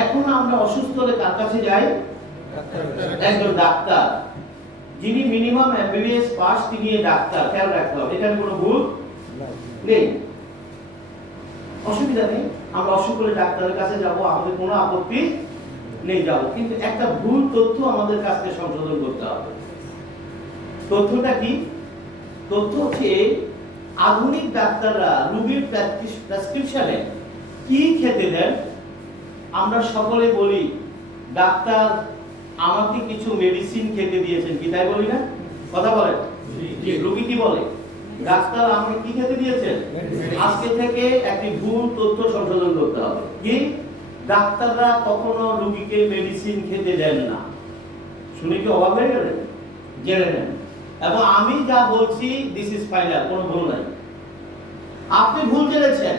এখন আমরা অসুস্থ হলে কার কাছে যাই? একজন ডাক্তার, যিনি মিনিমাম এমবিবিএস পাস, তিনি ডাক্তার। খেয়াল রাখতে হবে, এখানে কোনো ভুল নেই, অসুবিধা নেই। আমরা অসুখ হলে ডাক্তারের কাছে যাব, আমাদের কোনো আপত্তি নেই, যাব। কিন্তু একটা ভুল তথ্য আমাদের কাছ থেকে সংশোধন করতে হবে। তথ্যটা কি? তথ্য হচ্ছে আধুনিক ডাক্তাররা রোগীর প্রেসক্রিপশনে কি খেতে দেন? আমরা সকলে বলি ডাক্তার আমাকে কিছু মেডিসিন খেতে দিয়েছেন, কি তাই বলি না? কথা বলেন। রোগী কি বলে? ডাক্তার আমাকে কি খেতে দিয়েছেন? আজকে থেকে একটি ভুল তথ্য সংশোধন করতে হবে। কি? ডাক্তাররা কখনো রোগীকে মেডিসিন খেতে দেন না। শুনে কি অবাক হয়ে গেলেন? জেনে নেন। এবং আমি যা বলছি দিস ইজ ফাইনাল, কোনো ভুল নাই। আপনি ভুল জেনেছেন,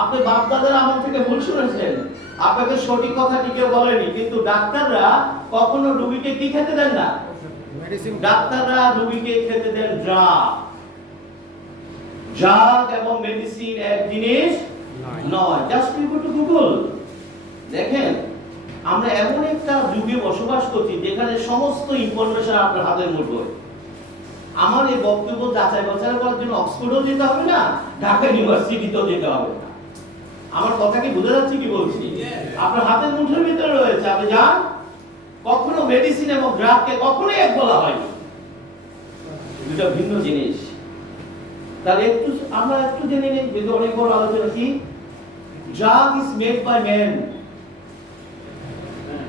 আপনি বাপ দাদার আমল থেকে ভুল শুনেছেন, আপনাকে সঠিক কথাটি কেউ বলেনি। কিন্তু ডাক্তাররা কখনো রোগীকে কি খেতে দেন না? ডাক্তাররা রোগীকে খেতে দেন ড্রাগ। ড্রাগ এবং মেডিসিন এক জিনিস নয়। জাস্ট পিপল টু গুগল দেখেন। আমরা এমন একটা যুগে বসবাস করছি যেখানে সমস্ত ইনফরমেশন আপনার হাতের মুঠোয়। আমার এই বক্তব্য যাচাই বাছাই করার জন্য অক্সফোর্ডও যেতে হবে না, ঢাকা ইউনিভার্সিটিতেও যেতে হবে না। আমার কথা কি বোঝা যাচ্ছে কি বলছি? আপনার হাতের মুঠোর ভিতরে রয়েছে, আপনি যান। কখনো মেডিসিন এবং ড্রাগকে কখনোই এক বলা হয়নি, দুটো ভিন্ন জিনিস। তাহলে আমরা একটু জেনে নিই, যেহেতু অনেক বড় আলোচনা। কি? Drug is made by man.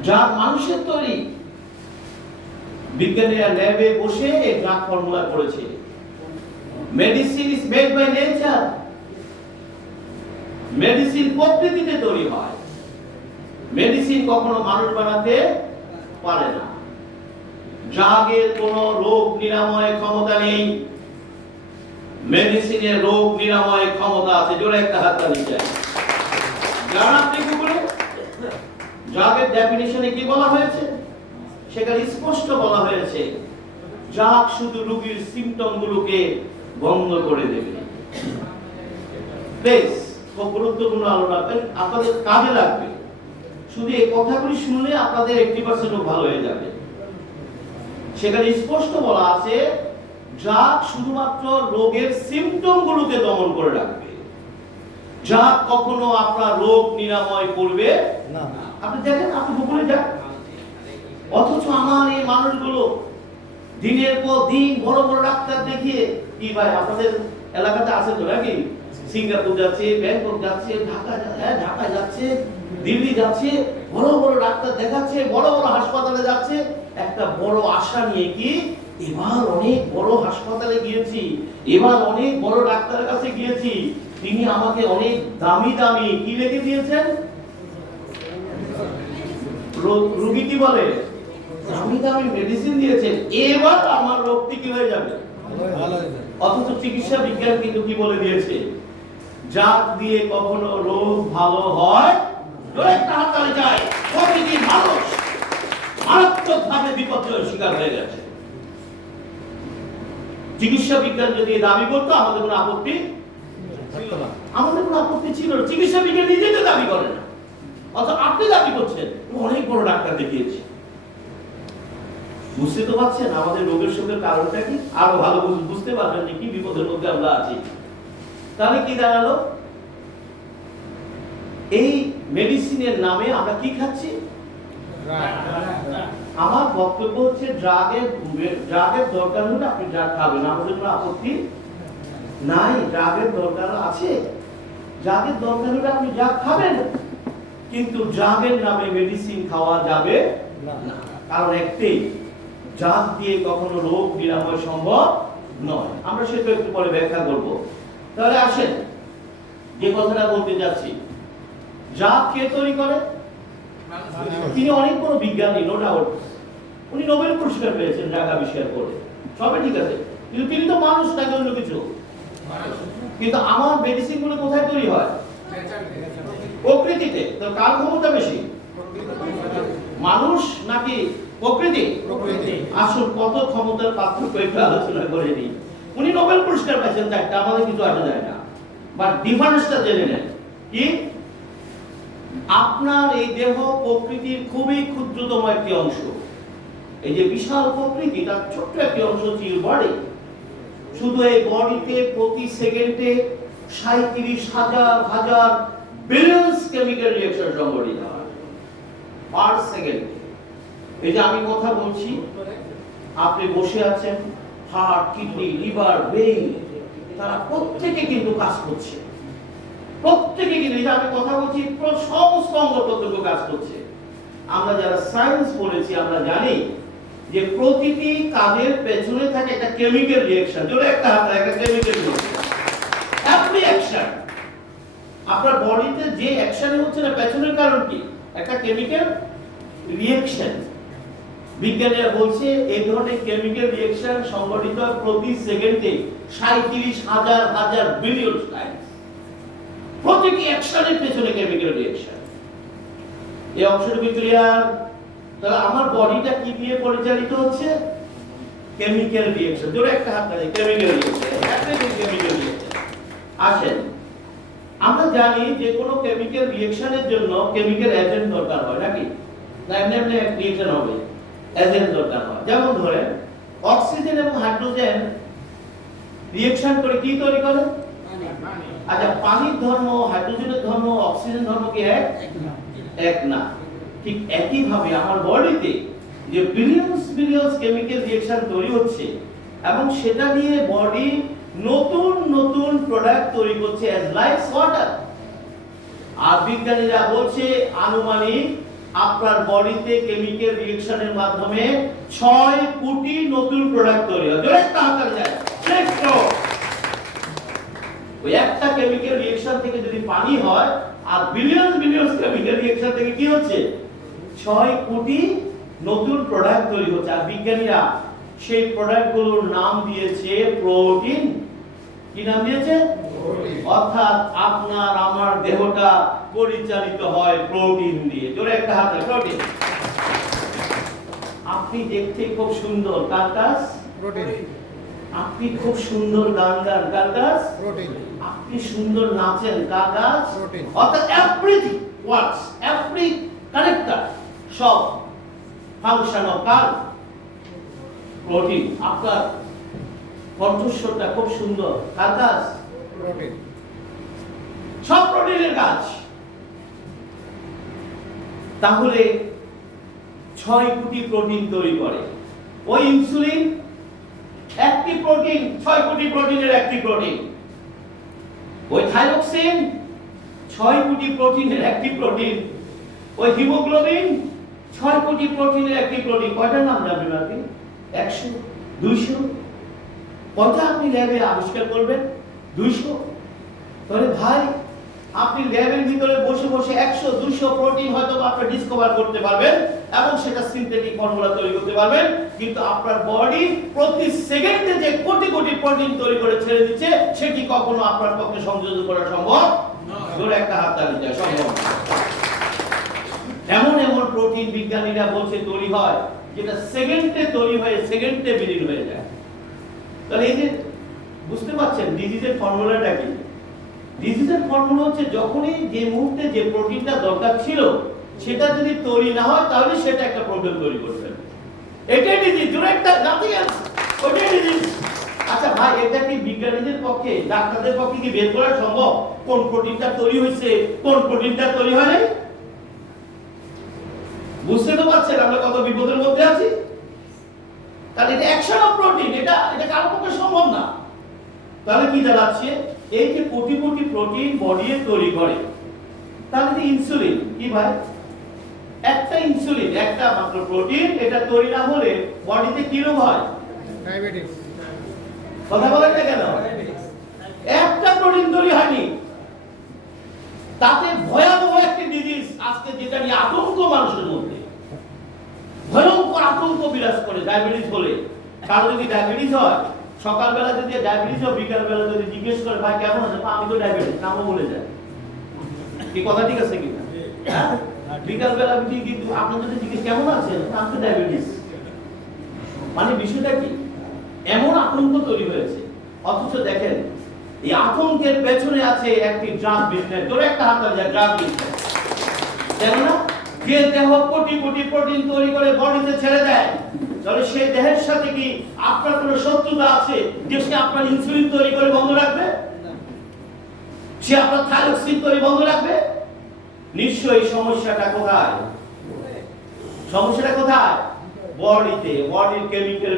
Drug মানুষের তৈরি। বিজ্ঞানীরা ল্যাবে বসে এই ড্রাগ ফর্মুলা করেছে। Medicine is made by nature. Medicine প্রকৃতিতে তৈরি হয়। মেডিসিন কখনো মানুষ বানাতে পারে না। ড্রাগের কোনো রোগ নিরাময় ক্ষমতা নেই, মেডিসিনের রোগ নিরাময় ক্ষমতা আছে। জোরে একটা হাত তালি চাই। জানেন আপনি গুগলে ড্রাগের ডেফিনিশনে কি বলা হয়েছে? সেখানে স্পষ্ট বলা হয়েছে ড্রাগ শুধু রোগীর সিম্পটম গুলোকে বন্ধ করে দেবে। বেশ খুব গুরুত্বপূর্ণ আলোচনা, আপনাদের কাজে লাগবে। শুধু এই কথাগুলি শুনলে আপনাদের 80% ভালো হয়ে যাবে। সেখানে স্পষ্ট বলা আছে ড্রাগ শুধুমাত্র রোগের সিম্পটম গুলোকে দমন করে রাখবে। ড্রাগ কখনো আপনার রোগ নিরাময় করবে না। আপনি দেখেন, আপনি গুগলে যান। অথচ আমার এই মানুষগুলো দিনের পর দিন বড় বড় ডাক্তার দেখিয়ে, কি ভাই আপনাদের এলাকাতে আছে তো নাকি? সিঙ্গাপুর যাচ্ছে, ব্যাংকক যাচ্ছে, ঢাকা যাচ্ছে, দিল্লি যাচ্ছে, বড় বড় ডাক্তার দেখাচ্ছে, বড় বড় হাসপাতালে যাচ্ছে একটা বড় আশা নিয়ে। কি? এবার অনেক বড় হাসপাতালে গিয়েছি, এবার অনেক বড় ডাক্তারের কাছে গিয়েছি, তিনি আমাকে অনেক দামি দামি কি লিখে দিয়েছেন? রোগী কি বলে? দামি দামি মেডিসিন দিয়েছেন, এবার আমার রোগটি কি হয়ে যাবে? অথচ চিকিৎসা বিজ্ঞান কিন্তু কি বলে দিয়েছে? ড্রাগ দিয়ে কখনো রোগ ভালো হয়? প্রতিটি মানুষ মারাত্মকভাবে বিপর্যয়ের শিকার হয়ে গেছে। চিকিৎসা বিজ্ঞান যদি দাবি করতো আমাদের কোনো আপত্তি ছিল না। চিকিৎসা বিজ্ঞান নিজে তো দাবি করে না, অথচ আপনি দাবি করছেন অনেক বড় ডাক্তার দেখিয়েছি। বুঝতে তো পারছেন আমাদের রোগের সঙ্গে কারণটা কি? আরো ভালো বুঝতে পারবেন যে কি বিপদের মধ্যে আমরা আছি। তাহলে কি দাঁড়ালো? এই মেডিসিনের নামে আমরা কি খাচ্ছি? আমার বক্তব্য হচ্ছে ড্রাগের দরকার হলে আপনি ড্রাগ খাবেন, আমাদের কোনো আপত্তি নাই। ড্রাগের দরকার আছে, ড্রাগের দরকার হলে আপনি ড্রাগ খাবেন, কিন্তু ড্রাগের নামে মেডিসিন খাওয়া যাবে না। কারণ একটাই, ড্রাগ দিয়ে কখনো রোগ নিরাময় সম্ভব নয়। আমরা সেটা একটু পরে ব্যাখ্যা করব। তাহলে আসেন যে কথাটা বলতে যাচ্ছি, ড্রাগ কে তৈরি করে? তিনি অনেক বড় বিজ্ঞানী, নো ডাউট। উনি নোবেল পুরস্কার পেয়েছেন ড্রাগ আবিষ্কার করে, সবই ঠিক আছে, কিন্তু তিনি তো মানুষ নাকি অন্য কিছু? কিন্তু আমার মেডিসিন গুলো কোথায় তৈরি হয়? প্রকৃতিতে। তো কার ক্ষমতা বেশি, মানুষ নাকি প্রকৃতি? আসল কত ক্ষমতার পার্থক্য একটু আলোচনা করে নিই। উনি নোবেল পুরস্কার পেয়েছেন, তাই আমাদের কিছু আসা যায় না, বাট ডিফারেন্সটা জেনে নেন। কি? আপনার এই দেহ প্রকৃতির খুবই ক্ষুদ্রতম একটি অংশ। এই যে বিশাল প্রকৃতি তার ছোট্ট একটি অংশ হচ্ছে বডি। শুধু এই বডিতে প্রতি সেকেন্ডে 37,000 বিলিয়নস কেমিক্যাল রিঅ্যাকশন সংঘটিত হয় পার সেকেন্ড। এই যে আমি কথা বলছি, আপনি বসে আছেন, হার্ট, কিডনি, লিভার, ব্রেইন তারা প্রত্যেকে কিন্তু কাজ করছে। প্রত্যেকে কিন্তু, এই যে আমি কথা বলছি, সমস্ত অঙ্গ প্রত্যঙ্গ কাজ করছে। আমরা যারা সায়েন্স পড়েছি আমরা জানি যে প্রতিটি কাজের পেছনে থাকে একটা কেমিক্যাল রিঅ্যাকশন। যেটা একটা কেমিক্যাল রিঅ্যাকশন, এভরি অ্যাকশন আপনার বডিতে যে অ্যাকশন হচ্ছে না, পেছনের কারণ কি? একটা কেমিক্যাল রিঅ্যাকশন। বিজ্ঞানীরা বলছে এই ধরনের কেমিক্যাল রিঅ্যাকশন সংঘটিত প্রতি সেকেন্ডে 37,000 বিলিয়ন টাইমস। প্রতিটি অ্যাকশনের পেছনে কেমিক্যাল রিঅ্যাকশন। এই অংশটুকু ক্লিয়ার? তাহলে আমার বডিটা কি দিয়ে পরিচালিত হচ্ছে? Chemical reaction. জোরে একটা হাত দেন, chemical reaction, everything chemical reaction. আসেন, আমরা জানি যে কোনো কেমিক্যাল রিঅ্যাকশনের জন্য কেমিক্যাল এজেন্ট দরকার হয় নাকি? না এমনি এমনি রিঅ্যাকশন হবে, এজেন্ট দরকার হয়। যেমন ধরেন অক্সিজেন এবং হাইড্রোজেন রিঅ্যাকশন করে কি তৈরি করে? আচ্ছা, পানির ধর্ম, হাইড্রোজেনের ধর্ম, অক্সিজেন ধর্ম কি এক না? ঠিক একই ভাবে আমার বডিতে যে বিলিয়নস কেমিক্যাল রিঅ্যাকশন তৈরি হচ্ছে এবং সেটা দিয়ে বডি নতুন নতুন প্রোডাক্ট তৈরি করছে অ্যাজ লাইক ওয়াটার। আর বিজ্ঞানীরা বলছে আনুমানিক আপনার বডিতে কেমিক্যাল রিঅ্যাকশনের মাধ্যমে 6 কোটি নতুন প্রোডাক্ট তৈরি হয়। জোরে তাড়াতাড়ি যায়, শ্রেষ্ঠ। ওই একটা কেমিক্যাল রিঅ্যাকশন থেকে যদি পানি হয়, আর বিলিয়নস কেমিক্যাল রিঅ্যাকশন থেকে কি হচ্ছে? 6 কোটি নতুন প্রোডাক্ট তৈরি হচ্ছে। আর বিজ্ঞানীরা সেই প্রোডাক্টগুলোর নাম দিয়েছে প্রোটিন। কি নাম দিয়েছে? প্রোটিন। অর্থাৎ আপনার আমার দেহটা পরিচালিত হয় প্রোটিন দিয়ে। জোরে একটা হাত দাও, প্রোটিন। আপনি দেখতে খুব সুন্দর, কার কাজ? প্রোটিন। আপনি খুব সুন্দর গান গান, কার কাজ? প্রোটিন। আপনি সুন্দর নাচেন, কার কাজ? প্রোটিন। অর্থাৎ এভরিথিং ওয়ার্কস, এভরি কানেক্টর, সব ফাংশন অফ কার? প্রোটিন। আপনার কণ্ঠস্বরটা খুব সুন্দর, কার কাজ? প্রোটিন। সব প্রোটিনের কাজ। তাহলে 6 কোটি প্রোটিন তৈরি করে। ওই ইনসুলিন একটি প্রোটিন, 6 কোটি প্রোটিনের একটি প্রোটিন। ওই থাইরক্সিন 6 কোটি প্রোটিনের একটি প্রোটিন। ওই হিমোগ্লোবিন 6 কোটি প্রোটিনের একটি প্রোটিন। কয়টার নাম জানবেন আপনি? 100, 200? কয়টা আপনি ল্যাবে আবিষ্কার করবেন? 200? তাহলে ভাই আপনি ল্যাবের ভিতরে বসে বসে 100, 200 প্রোটিন হয়তো আপনি ডিসকভার করতে পারবেন এবং সেটা সিনথেটিক ফর্মুলা তৈরি করতে পারবেন, কিন্তু আপনার বডি প্রতি সেকেন্ডে যে কোটি কোটি প্রোটিন তৈরি করে ছেড়ে দিচ্ছে, সেটি কখনো আপনার পক্ষে সংযোজন করা সম্ভব নয়। জোরে একটা হাত তালি দেয়, সম্ভব না। এমন এমন প্রোটিন বিজ্ঞানীরা বলছে তৈরি হয় যেটা সেকেন্ডে তৈরি হয়ে সেকেন্ডে বিলীন হয়ে যায়। তাহলে এই যে বুঝতে পারছেন ডিজিজের ফর্মুলাটা কি? ডিজিজের ফর্মুলা হচ্ছে যখনই যে মুহূর্তে যে প্রোটিনটা দরকার ছিল সেটা যদি তৈরি না হয় তাহলে সেটা একটা প্রবলেম তৈরি করবে। এটাই ডিজিজ, জোরে একটা, নাথিং এলস, ওইটাই ডিজিজ। আচ্ছা ভাই, এটা কি বিজ্ঞানীদের পক্ষে, ডাক্তারদের পক্ষে কি বের করা সম্ভব কোন প্রোটিনটা তৈরি হয়েছে, কোন প্রোটিনটা তৈরি হয় নাই? বুঝতে তো পারছেন আমরা কত বিপদের মধ্যে আছি? তাহলে এটা অ্যাকশন অফ প্রোটিন, এটা কারো পক্ষে সম্ভব না। তাহলে কি দাঁড়াচ্ছে? এই যে কোটি কোটি প্রোটিন বডি তৈরি করে, তাহলে যে ইনসুলিন কি ভাই? একটা ইনসুলিন, একটা মাত্র প্রোটিন, এটা তৈরি না হলে বডিতে কি রোগ হয়? ডায়াবেটিস। কথা বলেন না কেন? একটা প্রোটিন তৈরি হয়নি, তাতে ভয়াবহ একটি ডিজিজ আজকে যেটা নিয়ে আতঙ্ক মানুষের মধ্যে, ভয়ঙ্কর আতঙ্ক বিরাজ করে। ডায়াবেটিস হলে, কারো যদি ডায়াবেটিস হয়, সকালবেলা যদি ডায়াবেটিস হয়, বিকালবেলা যদি জিজ্ঞেস করে ভাই কেমন আছে, আমি তো ডায়াবেটিস, নামও বলে যায়। কি কথা ঠিক আছে কিনা? বিকালবেলা কিন্তু আপনার যদি জিজ্ঞেস কেমন আছেন, আমি তো ডায়াবেটিস। মানে বিষয়টা কি? এমন আতঙ্ক তৈরি হয়েছে। অথচ দেখেন এই আতঙ্কের পেছনে আছে একটি ড্রাগ বিজনেস। তোর একটা হাত আছে ড্রাগ বিজনেস। জানো না? যে দেহ কোটি কোটি প্রোটিন তৈরি করে বডিতে ছেড়ে দেয়, তাহলে সেই দেহের সাথে কি আপনার কোনো শত্রুতা আছে যে সে আপনার ইনসুলিন তৈরি করে বন্ধ রাখবে? সে আপনার থাইরক্সিন তৈরি বন্ধ রাখবে? নিশ্চয়ই সমস্যাটা কোথায়? সমস্যাটা কোথায়? বডিতে, বডির কেমিক্যাল